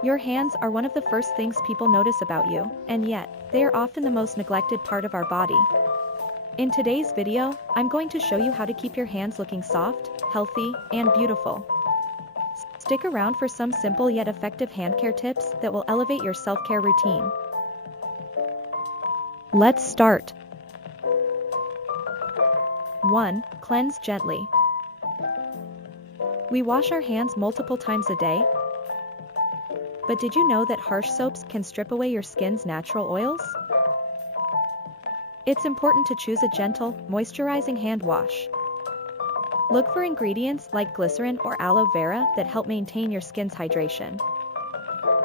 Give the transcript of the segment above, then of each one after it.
Your hands are one of the first things people notice about you, and yet, they are often the most neglected part of our body. In today's video, I'm going to show you how to keep your hands looking soft, healthy, and beautiful. Stick around for some simple yet effective hand care tips that will elevate your self-care routine. Let's start. 1. Cleanse gently. We wash our hands multiple times a day. But did you know that harsh soaps can strip away your skin's natural oils? It's important to choose a gentle, moisturizing hand wash. Look for ingredients like glycerin or aloe vera that help maintain your skin's hydration.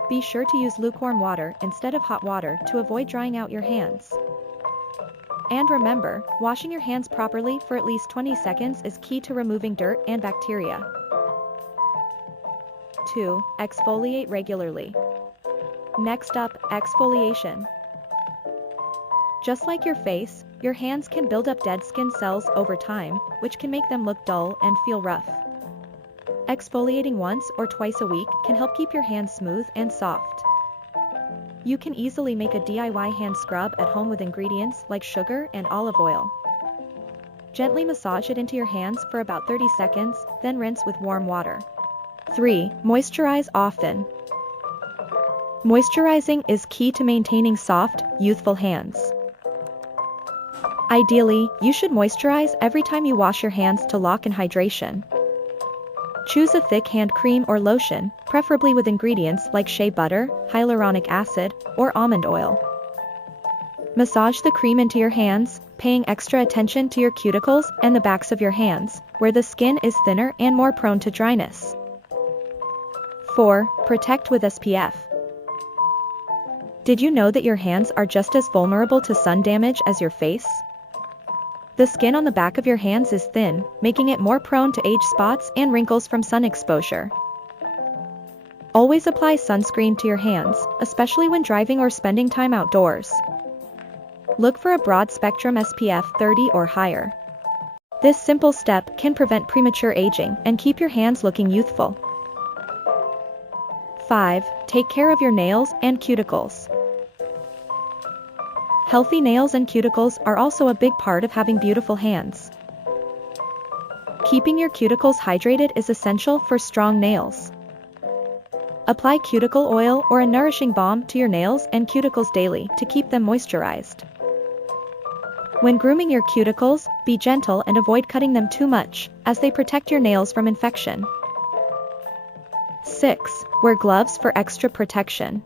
Be sure to use lukewarm water instead of hot water to avoid drying out your hands. And remember, washing your hands properly for at least 20 seconds is key to removing dirt and bacteria. 2. Exfoliate regularly. Next up, exfoliation. Just like your face, your hands can build up dead skin cells over time, which can make them look dull and feel rough. Exfoliating once or twice a week can help keep your hands smooth and soft. You can easily make a DIY hand scrub at home with ingredients like sugar and olive oil. Gently massage it into your hands for about 30 seconds, then rinse with warm water. 3. Moisturize often. Moisturizing is key to maintaining soft, youthful hands. Ideally, you should moisturize every time you wash your hands to lock in hydration. Choose a thick hand cream or lotion, preferably with ingredients like shea butter, hyaluronic acid, or almond oil. Massage the cream into your hands, paying extra attention to your cuticles and the backs of your hands, where the skin is thinner and more prone to dryness. 4. Protect with SPF. Did you know that your hands are just as vulnerable to sun damage as your face? The skin on the back of your hands is thin, making it more prone to age spots and wrinkles from sun exposure. Always apply sunscreen to your hands, especially when driving or spending time outdoors. Look for a broad-spectrum SPF 30 or higher. This simple step can prevent premature aging and keep your hands looking youthful. 5. Take care of your nails and cuticles. Healthy nails and cuticles are also a big part of having beautiful hands. Keeping your cuticles hydrated is essential for strong nails. Apply cuticle oil or a nourishing balm to your nails and cuticles daily to keep them moisturized. When grooming your cuticles, be gentle and avoid cutting them too much, as they protect your nails from infection. 6. Wear gloves for extra protection.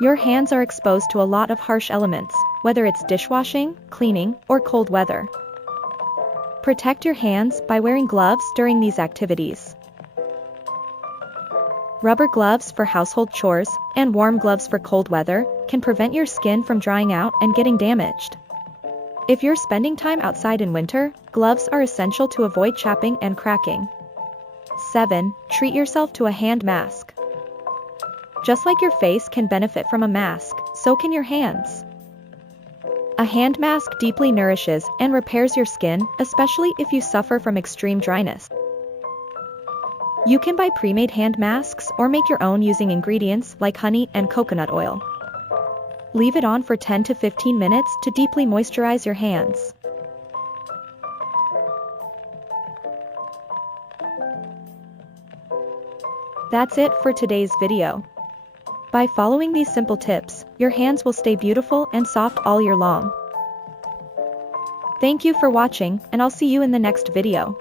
Your hands are exposed to a lot of harsh elements, whether it's dishwashing, cleaning, or cold weather. Protect your hands by wearing gloves during these activities. Rubber gloves for household chores and warm gloves for cold weather can prevent your skin from drying out and getting damaged. If you're spending time outside in winter, gloves are essential to avoid chapping and cracking. 7. Treat yourself to a hand mask. Just like your face can benefit from a mask, so can your hands. A hand mask deeply nourishes and repairs your skin, especially if you suffer from extreme dryness. You can buy pre-made hand masks or make your own using ingredients like honey and coconut oil. Leave it on for 10 to 15 minutes to deeply moisturize your hands. That's it for today's video. By following these simple tips, your hands will stay beautiful and soft all year long. Thank you for watching, and I'll see you in the next video.